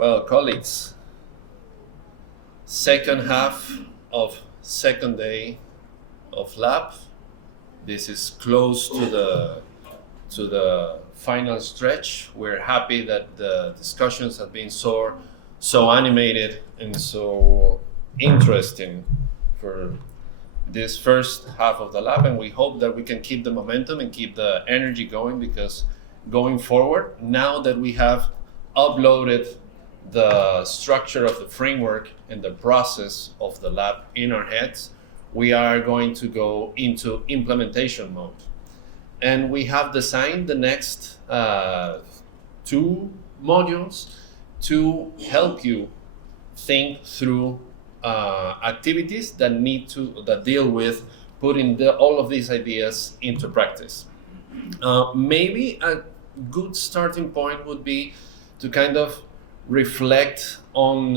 Well, colleagues, second half of second day of lab. This is close to the final stretch. We're happy that the discussions have been so animated and so interesting for this first half of the lab, and we hope that we can keep the momentum and keep the energy going, because going forward, now that we have uploaded the structure of the framework and the process of the lab in our heads, we are going to go into implementation mode. And we have designed the next two modules to help you think through activities that deal with putting all of these ideas into practice. Maybe a good starting point would be to kind of reflect on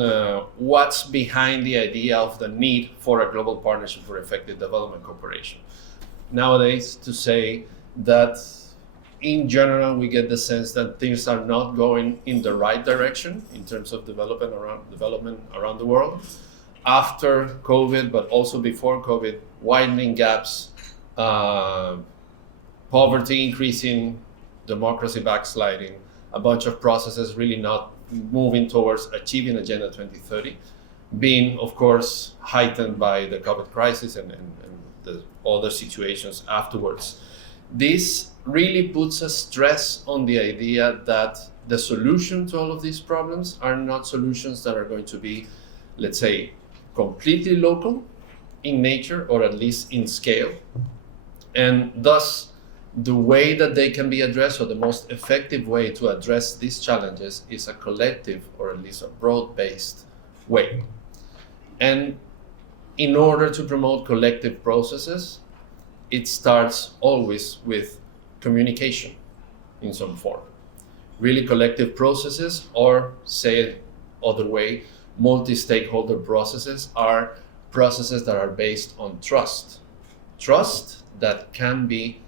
what's behind the idea of the need for a global partnership for effective development cooperation. Nowadays, to say that in general, we get the sense that things are not going in the right direction in terms of development around the world. After COVID, but also before COVID, widening gaps, poverty increasing, democracy backsliding, a bunch of processes really not moving towards achieving Agenda 2030, being, of course, heightened by the COVID crisis and the other situations afterwards. This really puts a stress on the idea that the solution to all of these problems are not solutions that are going to be, let's say, completely local in nature, or at least in scale. And thus, the way that they can be addressed, or the most effective way to address these challenges, is a collective, or at least a broad-based way. And in order to promote collective processes, it starts always with communication in some form. Really, collective processes, or say it other way, multi-stakeholder processes, are processes that are based on trust. Trust that can be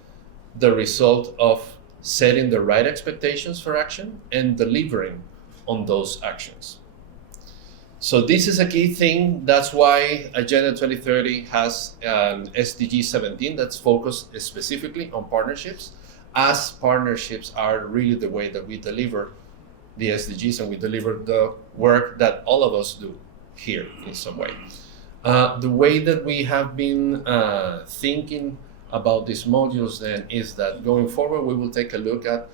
the result of setting the right expectations for action and delivering on those actions. So this is a key thing. That's why Agenda 2030 has an SDG 17 that's focused specifically on partnerships, as partnerships are really the way that we deliver the SDGs and we deliver the work that all of us do here in some way. The way that we have been thinking about these modules then is that going forward, we will take a look at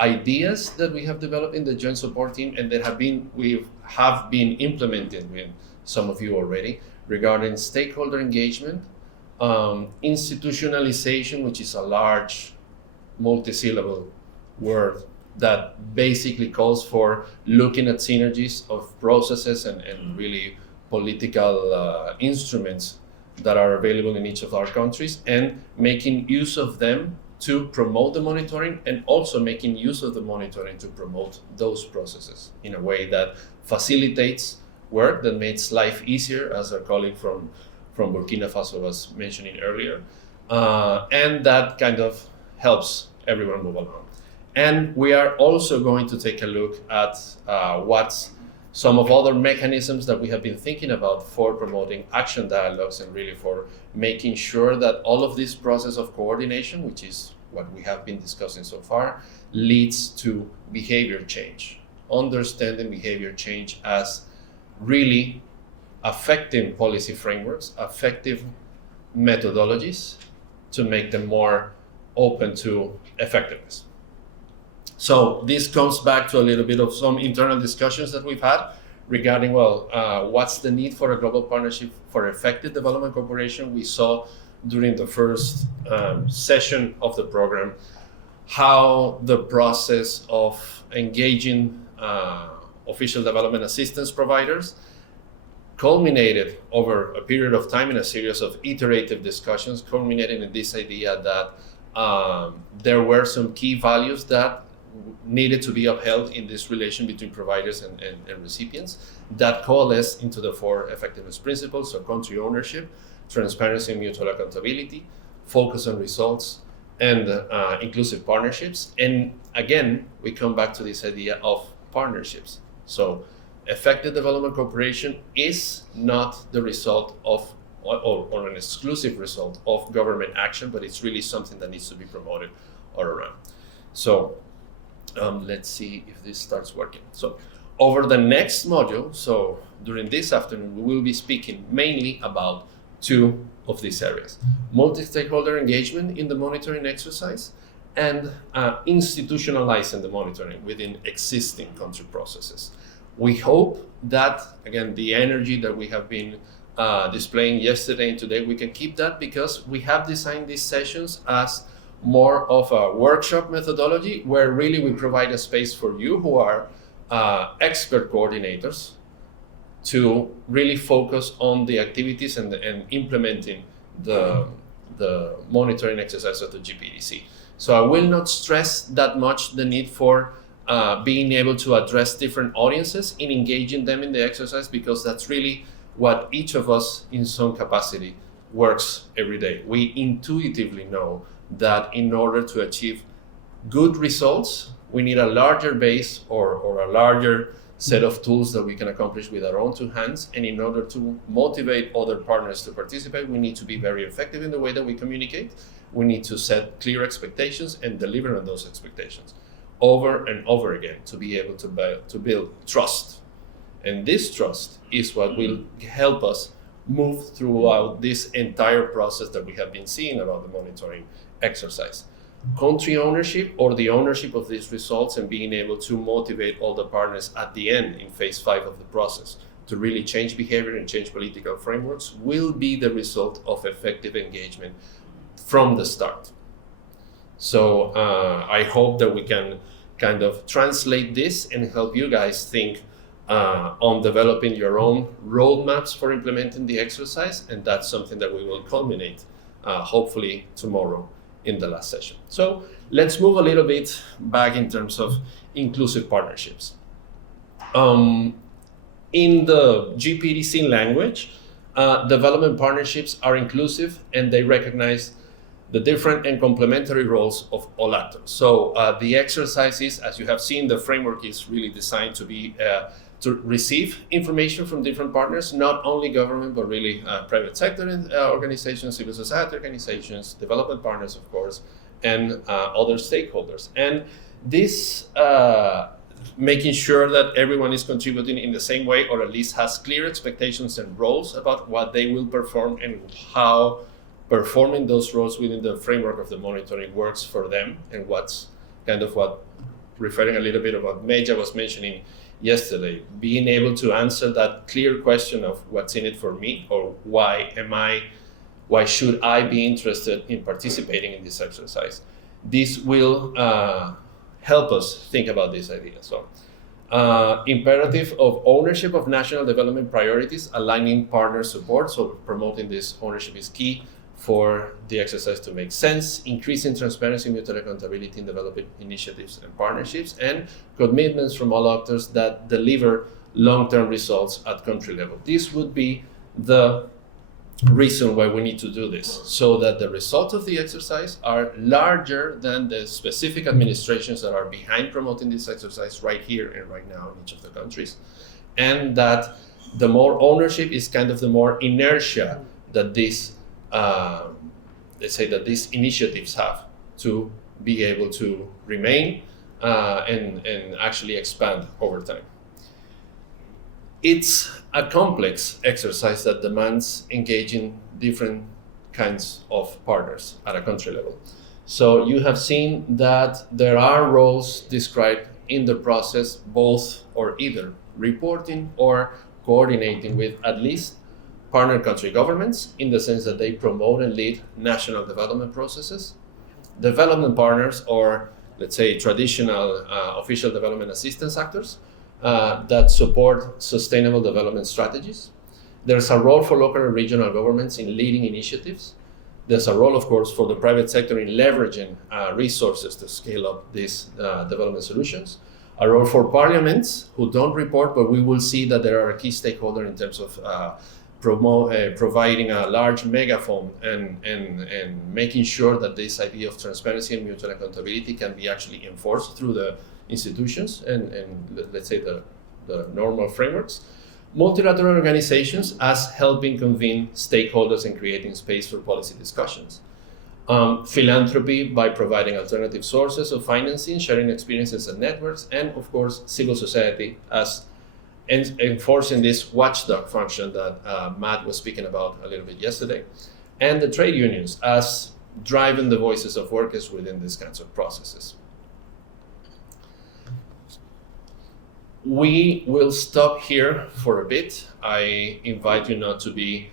ideas that we have developed in the joint support team and that we have been implementing with some of you already, regarding stakeholder engagement, institutionalization, which is a large multi-syllable word that basically calls for looking at synergies of processes and really political instruments that are available in each of our countries, and making use of them to promote the monitoring, and also making use of the monitoring to promote those processes in a way that facilitates work, that makes life easier, as our colleague from Burkina Faso was mentioning earlier, and that kind of helps everyone move along. And we are also going to take a look at what's some of other mechanisms that we have been thinking about for promoting action dialogues, and really for making sure that all of this process of coordination, which is what we have been discussing so far, leads to behavior change. Understanding behavior change as really affecting policy frameworks, effective methodologies to make them more open to effectiveness. So this comes back to a little bit of some internal discussions that we've had regarding, what's the need for a global partnership for effective development cooperation. We saw during the first session of the program how the process of engaging official development assistance providers culminated over a period of time in a series of iterative discussions, culminating in this idea that there were some key values that needed to be upheld in this relation between providers and recipients, that coalesce into the four effectiveness principles: so country ownership, transparency and mutual accountability, focus on results, and inclusive partnerships. And again, we come back to this idea of partnerships. So effective development cooperation is not the result of or an exclusive result of government action, but it's really something that needs to be promoted all around. So let's see if this starts working. So over the next module, so during this afternoon, we will be speaking mainly about two of these areas: multi-stakeholder engagement in the monitoring exercise and institutionalizing the monitoring within existing country processes. We hope that, again, the energy that we have been displaying yesterday and today, we can keep that, because we have designed these sessions as more of a workshop methodology, where really we provide a space for you who are expert coordinators to really focus on the activities and implementing the monitoring exercise of the GPEDC. So I will not stress that much the need for being able to address different audiences in engaging them in the exercise, because that's really what each of us in some capacity works every day. We intuitively know that in order to achieve good results, we need a larger base or a larger set of tools that we can accomplish with our own two hands. And in order to motivate other partners to participate, we need to be very effective in the way that we communicate. We need to set clear expectations and deliver on those expectations over and over again to be able to build trust. And this trust is what will help us move throughout this entire process that we have been seeing about the monitoring exercise. Country ownership, or the ownership of these results, and being able to motivate all the partners at the end in phase 5 of the process to really change behavior and change political frameworks, will be the result of effective engagement from the start. So I hope that we can kind of translate this and help you guys think on developing your own roadmaps for implementing the exercise, and that's something that we will culminate hopefully tomorrow in the last session. So let's move a little bit back in terms of inclusive partnerships. In the GPEDC language, development partnerships are inclusive, and they recognize the different and complementary roles of all actors. So the exercises, as you have seen, the framework is really designed to be to receive information from different partners, not only government, but really private sector organizations, civil society organizations, development partners, of course, and other stakeholders. And this making sure that everyone is contributing in the same way, or at least has clear expectations and roles about what they will perform and how performing those roles within the framework of the monitoring works for them, and what's kind of what, referring a little bit of what Meja was mentioning yesterday, being able to answer that clear question of what's in it for me, or why should I be interested in participating in this exercise. This will help us think about this idea. So imperative of ownership of national development priorities, aligning partner support. So promoting this ownership is key for the exercise to make sense, increasing transparency, mutual accountability in developing initiatives and partnerships, and commitments from all actors that deliver long-term results at country level. This would be the reason why we need to do this, so that the results of the exercise are larger than the specific administrations that are behind promoting this exercise right here and right now in each of the countries, and that the more ownership is kind of the more inertia that this let's say that these initiatives have to be able to remain and actually expand over time. It's a complex exercise that demands engaging different kinds of partners at a country level. So you have seen that there are roles described in the process, both or either reporting or coordinating with at least partner country governments, in the sense that they promote and lead national development processes, development partners, or let's say traditional official development assistance actors that support sustainable development strategies. There's a role for local and regional governments in leading initiatives. There's a role, of course, for the private sector in leveraging resources to scale up these development solutions. A role for parliaments, who don't report, but we will see that there are a key stakeholder in terms of providing a large megaphone and making sure that this idea of transparency and mutual accountability can be actually enforced through the institutions and let's say the normal frameworks. Multilateral organizations as helping convene stakeholders and creating space for policy discussions. Philanthropy by providing alternative sources of financing, sharing experiences and networks, and of course, civil society as enforcing this watchdog function that Matt was speaking about a little bit yesterday, and the trade unions as driving the voices of workers within these kinds of processes. We will stop here for a bit. I invite you not to be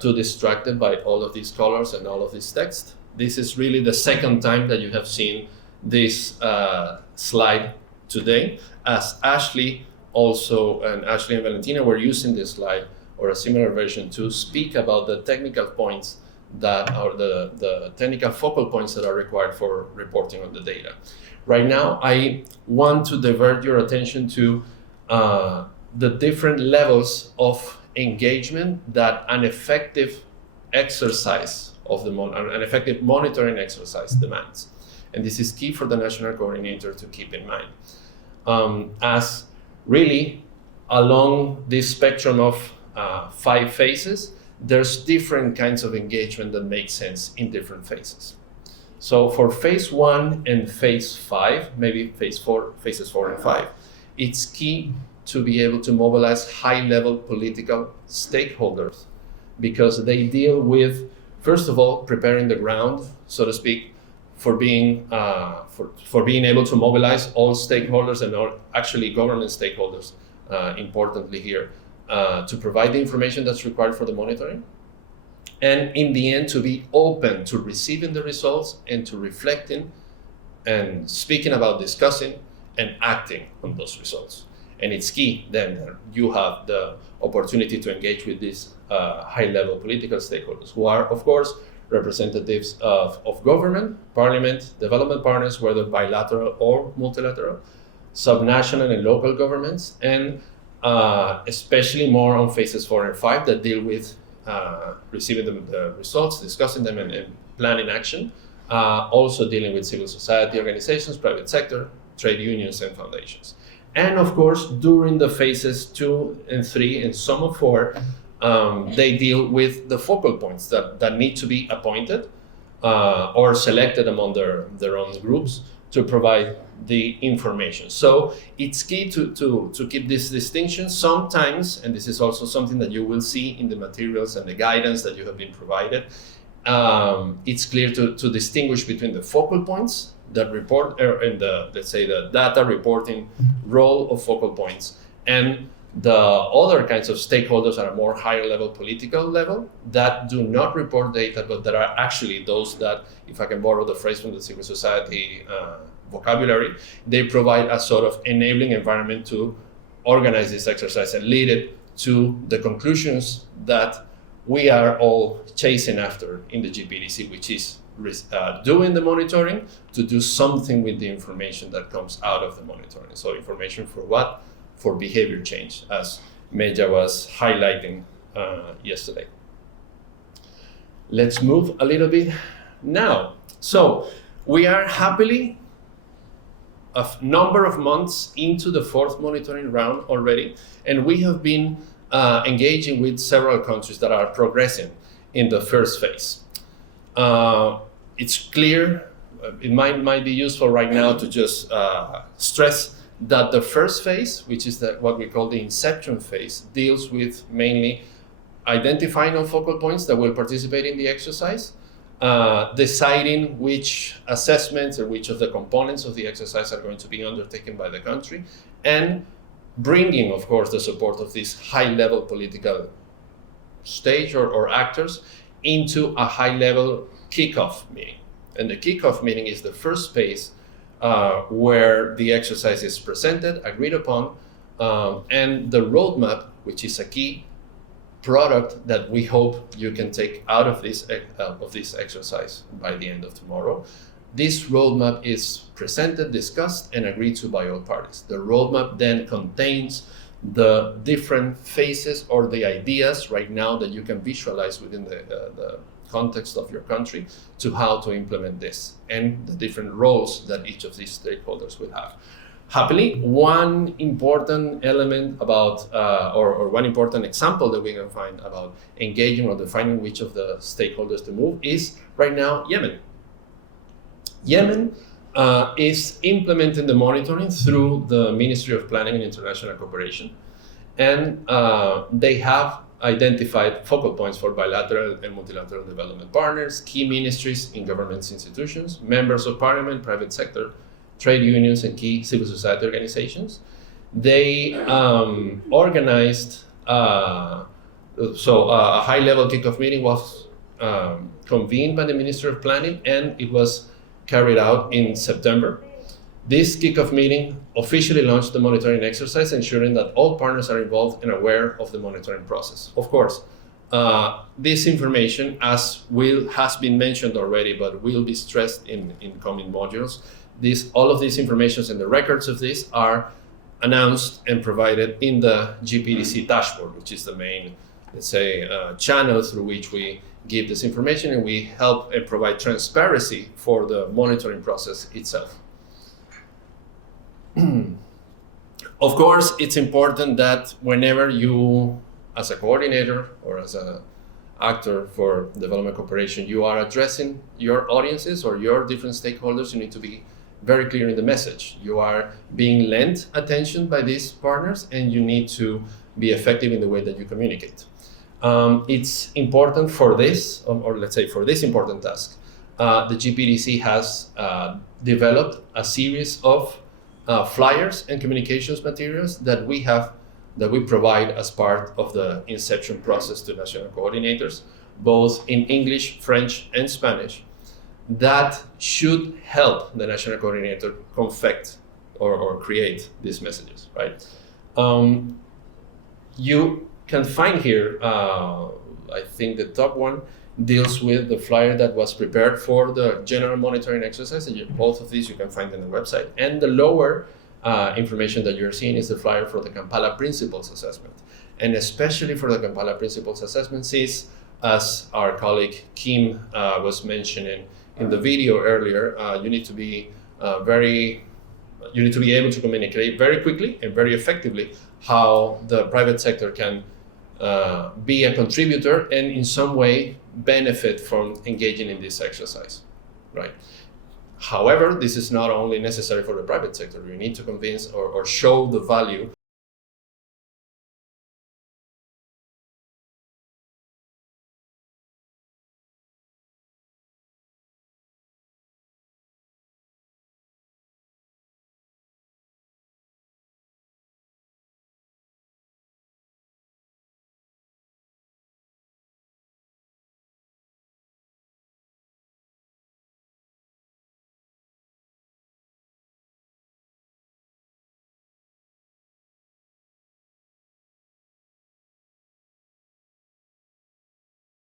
too distracted by all of these colors and all of this text. This is really the second time that you have seen this slide today, as Ashley and Valentina were using this slide or a similar version to speak about the technical points that are the technical focal points that are required for reporting on the data. Right now, I want to divert your attention to the different levels of engagement that an effective exercise of an effective monitoring exercise demands. And this is key for the national coordinator to keep in mind. As really, along this spectrum of 5 phases, there's different kinds of engagement that make sense in different phases. So for phase 1 and phase 5, maybe phases 4 and 5, it's key to be able to mobilize high-level political stakeholders because they deal with, first of all, preparing the ground, so to speak, for being able to mobilize all stakeholders and all actually government stakeholders, importantly here, to provide the information that's required for the monitoring. And in the end, to be open to receiving the results and to reflecting and speaking about, discussing and acting on those results. And it's key then that you have the opportunity to engage with these high-level political stakeholders who are, of course, representatives of government, parliament, development partners, whether bilateral or multilateral, subnational and local governments, and especially more on phases 4 and 5 that deal with receiving the results, discussing them, and planning action. Also dealing with civil society organizations, private sector, trade unions, and foundations. And of course, during the phases 2 and 3 and some of 4, they deal with the focal points that need to be appointed or selected among their own groups to provide the information. So it's key to keep this distinction. Sometimes, and this is also something that you will see in the materials and the guidance that you have been provided, it's clear to distinguish between the focal points that report and let's say the data reporting role of focal points and the other kinds of stakeholders at a more higher level political level that do not report data, but that are actually those that, if I can borrow the phrase from the civil society vocabulary, they provide a sort of enabling environment to organize this exercise and lead it to the conclusions that we are all chasing after in the GPEDC, which is doing the monitoring to do something with the information that comes out of the monitoring. So information for what? For behavior change, as Meja was highlighting yesterday. Let's move a little bit now. So we are happily a number of months into the 4th monitoring round already, and we have been engaging with several countries that are progressing in the first phase. It's clear, it might be useful right now to just stress that the first phase, which is what we call the inception phase, deals with mainly identifying all focal points that will participate in the exercise, deciding which assessments or which of the components of the exercise are going to be undertaken by the country, and bringing, of course, the support of this high-level political stage or actors into a high-level kickoff meeting. And the kickoff meeting is the first phase where the exercise is presented, agreed upon, and the roadmap, which is a key product that we hope you can take out of this exercise by the end of tomorrow. This roadmap is presented, discussed, and agreed to by all parties. The roadmap then contains the different phases or the ideas right now that you can visualize within the context of your country to how to implement this and the different roles that each of these stakeholders will have. Happily, one important element about, or one important example that we can find about engaging or defining which of the stakeholders to move is right now Yemen. Yemen is implementing the monitoring through the Ministry of Planning and International Cooperation. And they have identified focal points for bilateral and multilateral development partners, key ministries in government institutions, members of parliament, private sector, trade unions, and key civil society organizations. They organized, a high-level kickoff meeting was convened by the Ministry of Planning, and it was carried out in September. This kickoff meeting officially launched the monitoring exercise, ensuring that all partners are involved and aware of the monitoring process. Of course, this information, as has been mentioned already, but will be stressed in coming modules, all of these informations and the records of this are announced and provided in the GPEDC dashboard, which is the main, let's say, channel through which we give this information, and we help and provide transparency for the monitoring process itself. Of course, it's important that whenever you, as a coordinator or as an actor for development cooperation, you are addressing your audiences or your different stakeholders, you need to be very clear in the message. You are being lent attention by these partners, and you need to be effective in the way that you communicate. It's important for this, or let's say for this important task, the GPEDC has developed a series of flyers and communications materials that we provide as part of the inception process to national coordinators, both in English, French, and Spanish, that should help the national coordinator confect or create these messages, right? You can find here, I think the top one deals with the flyer that was prepared for the general monitoring exercise. And both of these you can find on the website. And the lower information that you're seeing is the flyer for the Kampala Principles Assessment. And especially for the Kampala Principles Assessment, since, as our colleague Kim was mentioning in the video earlier, you need to be able to communicate very quickly and very effectively how the private sector can be a contributor and in some way benefit from engaging in this exercise, right? However, this is not only necessary for the private sector. You need to convince or show the value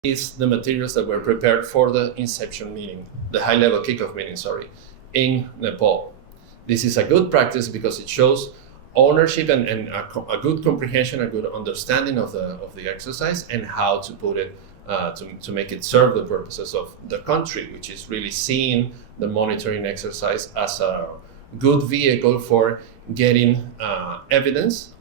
is the materials that were prepared for the inception meeting, the high-level kickoff meeting, in Nepal. This is a good practice because it shows ownership and a good comprehension, a good understanding of the exercise and how to put it, to make it serve the purposes of the country, which is really seeing the monitoring exercise as a good vehicle for getting evidence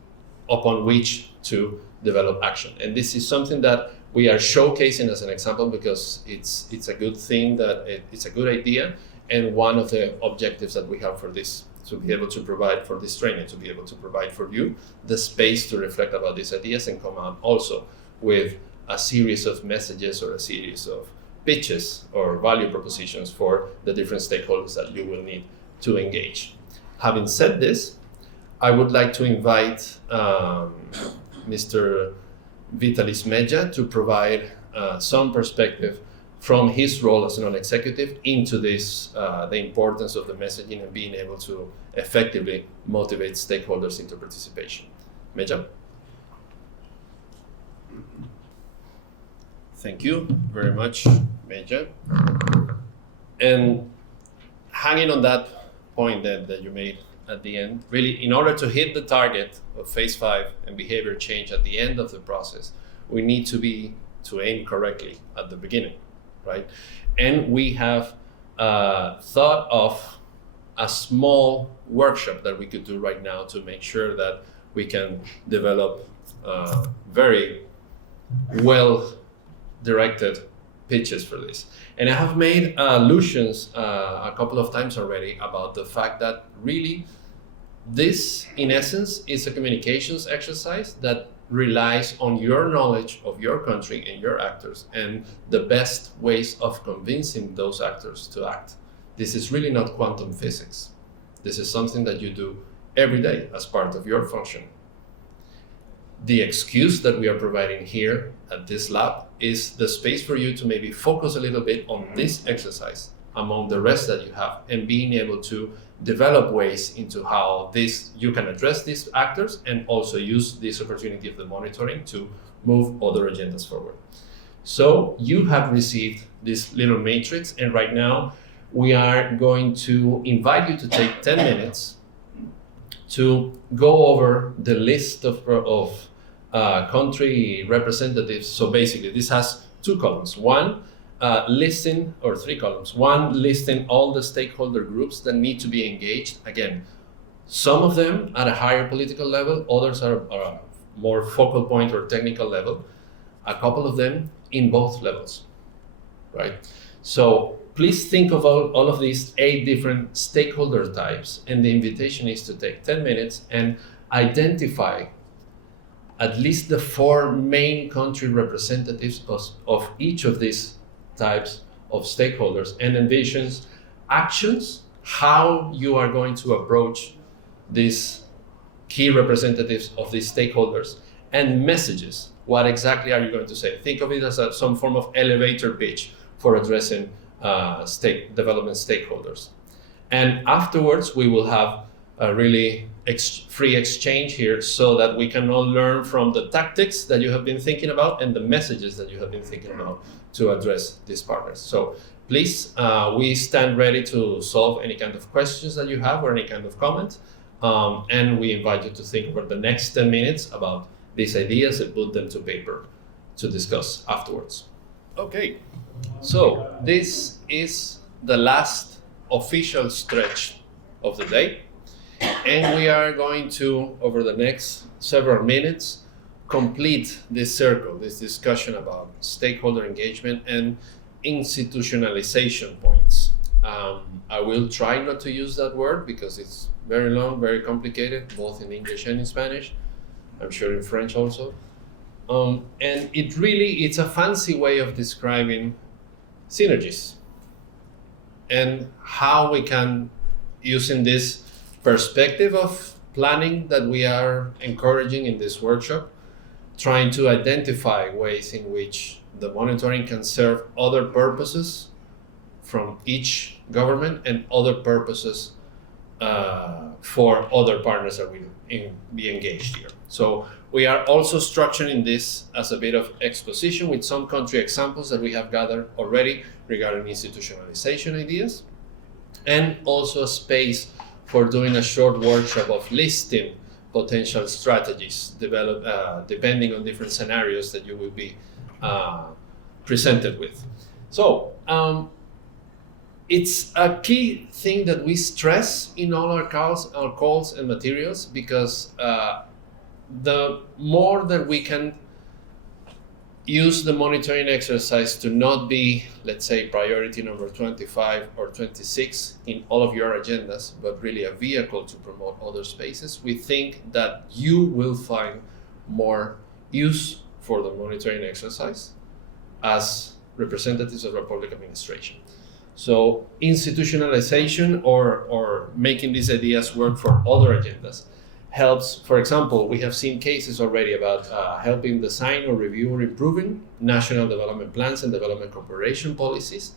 upon which to develop action. And this is something that we are showcasing as an example because it's a good thing, that it's a good idea, and one of the objectives that we have for this, to be able to provide for this training, to be able to provide for you the space to reflect about these ideas and come out also with a series of messages or a series of pitches or value propositions for the different stakeholders that you will need to engage. Having said this, I would like to invite Mr. Vitalis Medja to provide some perspective from his role as a non-executive into this, the importance of the messaging and being able to effectively motivate stakeholders into participation. Medja? Thank you very much, Medja. And hanging on that point that you made at the end, really, in order to hit the target of phase 5 and behavior change at the end of the process, we need to aim correctly at the beginning, right? And we have thought of a small workshop that we could do right now to make sure that we can develop very well directed pitches for this. And I have made allusions a couple of times already about the fact that really this, in essence, is a communications exercise that relies on your knowledge of your country and your actors and the best ways of convincing those actors to act. This is really not quantum physics. This is something that you do every day as part of your function. The excuse that we are providing here at this lab is the space for you to maybe focus a little bit on this exercise among the rest that you have, and being able to develop ways into how you can address these actors and also use this opportunity of the monitoring to move other agendas forward. So you have received this little matrix, and right now we are going to invite you to take 10 minutes to go over the list of country representatives. So basically this has two columns. One, listing, or three columns. One, listing all the stakeholder groups that need to be engaged. Again, some of them at a higher political level, others are a more focal point or technical level, a couple of them in both levels, right? So please think of all of these 8 different stakeholder types, and the invitation is to take 10 minutes and identify at least the 4 main country representatives of each of these types of stakeholders, and envisions actions, how you are going to approach these key representatives of these stakeholders, and messages. What exactly are you going to say? Think of it as some form of elevator pitch for addressing development stakeholders. And afterwards, we will have a really free exchange here so that we can all learn from the tactics that you have been thinking about and the messages that you have been thinking about to address these partners. So please, we stand ready to solve any kind of questions that you have or any kind of comment. And we invite you to think over the next 10 minutes about these ideas and put them to paper to discuss afterwards. Okay, so this is the last official stretch of the day. And we are going to, over the next several minutes, complete this circle, this discussion about stakeholder engagement and institutionalization points. I will try not to use that word because it's very long, very complicated, both in English and in Spanish. I'm sure in French also. And it's a fancy way of describing synergies and how we can, using this perspective of planning that we are encouraging in this workshop, trying to identify ways in which the monitoring can serve other purposes from each government and other purposes for other partners that will be engaged here. So we are also structuring this as a bit of exposition with some country examples that we have gathered already regarding institutionalization ideas, and also a space for doing a short workshop of listing potential strategies developed depending on different scenarios that you will be presented with. So it's a key thing that we stress in all our calls and materials, because the more that we can use the monitoring exercise to not be, let's say, priority number 25 or 26 in all of your agendas, but really a vehicle to promote other spaces, we think that you will find more use for the monitoring exercise as representatives of our public administration. So institutionalization or making these ideas work for other agendas helps. For example, we have seen cases already about helping design or review or improving national development plans and development cooperation policies.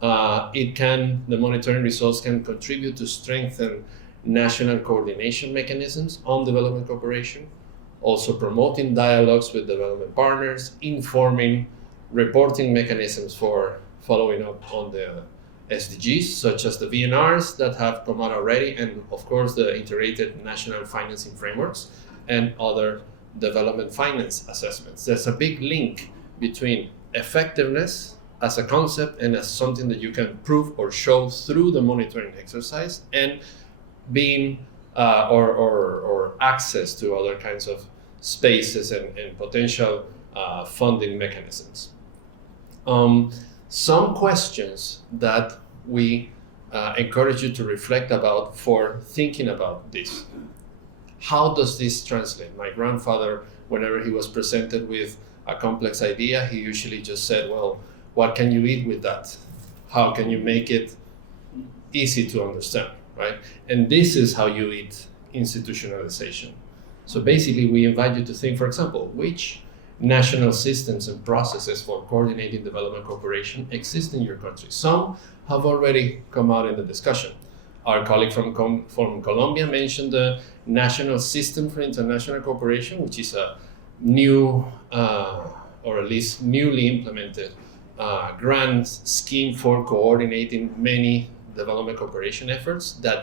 The monitoring results can contribute to strengthen national coordination mechanisms on development cooperation, also promoting dialogues with development partners, informing reporting mechanisms for following up on the SDGs, such as the VNRs that have come out already, and of course the integrated national financing frameworks and other development finance assessments. There's a big link between effectiveness as a concept and as something that you can prove or show through the monitoring exercise, and being or access to other kinds of spaces and potential funding mechanisms. Some questions that we encourage you to reflect about for thinking about this. How does this translate? My grandfather, whenever he was presented with a complex idea, he usually just said, well, what can you eat with that? How can you make it easy to understand, right? And this is how you eat institutionalization. So basically, we invite you to think, for example, which national systems and processes for coordinating development cooperation exist in your country. Some have already come out in the discussion. Our colleague from Colombia mentioned the National System for International Cooperation, which is a new, or at least newly implemented grant scheme for coordinating many development cooperation efforts that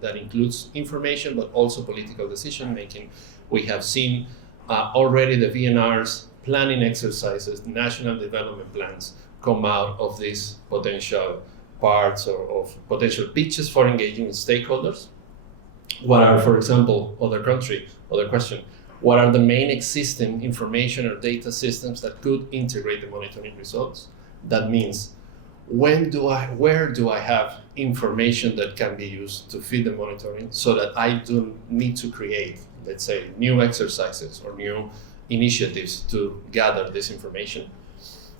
that includes information, but also political decision making. We have seen already the VNR's planning exercises, national development plans, come out of these potential parts or of potential pitches for engaging with stakeholders. What are, for example, other question, what are the main existing information or data systems that could integrate the monitoring results? That means, where do I have information that can be used to feed the monitoring so that I don't need to create, let's say, new exercises or new initiatives to gather this information?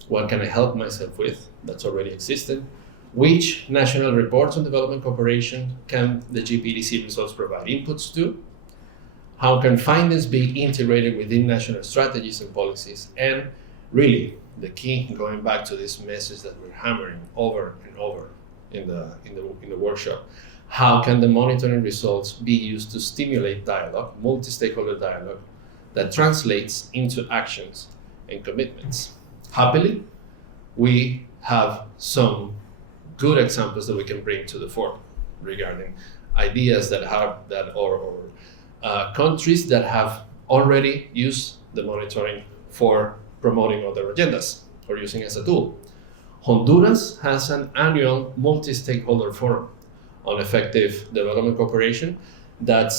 What can I help myself with that's already existed? Which national reports on development cooperation can the GPEDC results provide inputs to? How can findings be integrated within national strategies and policies? And really, the key, going back to this message that we're hammering over and over in the workshop, how can the monitoring results be used to stimulate dialogue, multi-stakeholder dialogue, that translates into actions and commitments? Happily, we have some good examples that we can bring to the fore regarding ideas that have that or countries that have already used the monitoring for promoting other agendas or using it as a tool. Honduras has an annual multi-stakeholder forum on effective development cooperation that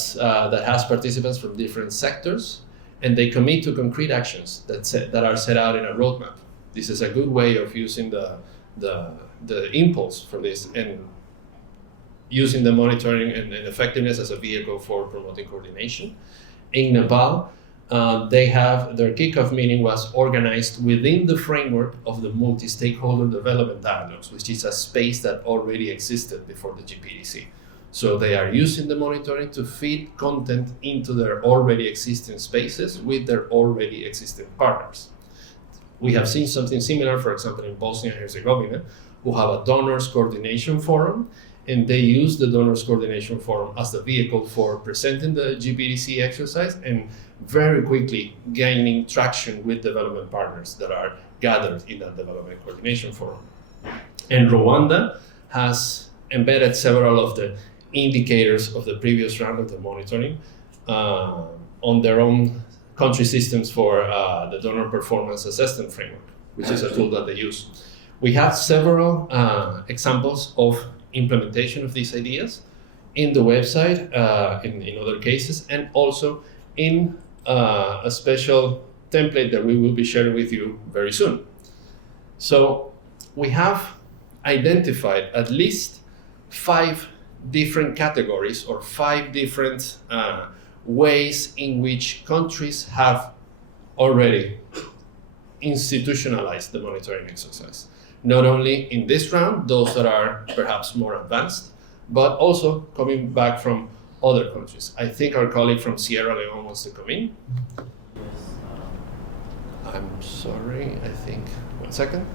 has participants from different sectors, and they commit to concrete actions that are set out in a roadmap. This is a good way of using the impulse from this and using the monitoring and effectiveness as a vehicle for promoting coordination. In Nepal, their kickoff meeting was organized within the framework of the multi-stakeholder development dialogues, which is a space that already existed before the GPEDC. So they are using the monitoring to feed content into their already existing spaces with their already existing partners. We have seen something similar, for example, in Bosnia and Herzegovina, who have a donors coordination forum, and they use the donors coordination forum as the vehicle for presenting the GPEDC exercise and very quickly gaining traction with development partners that are gathered in that development coordination forum. And Rwanda has embedded several of the indicators of the previous round of the monitoring on their own country systems for the donor performance assessment framework, which is a tool that they use. We have several examples of implementation of these ideas in the website, in other cases, and also in a special template that we will be sharing with you very soon. So we have identified at least 5 different categories or 5 different ways in which countries have already institutionalized the monitoring exercise. Not only in this round, those that are perhaps more advanced, but also coming back from other countries. I think our colleague from Sierra Leone wants to come in. Yes. I'm sorry, I think, one second.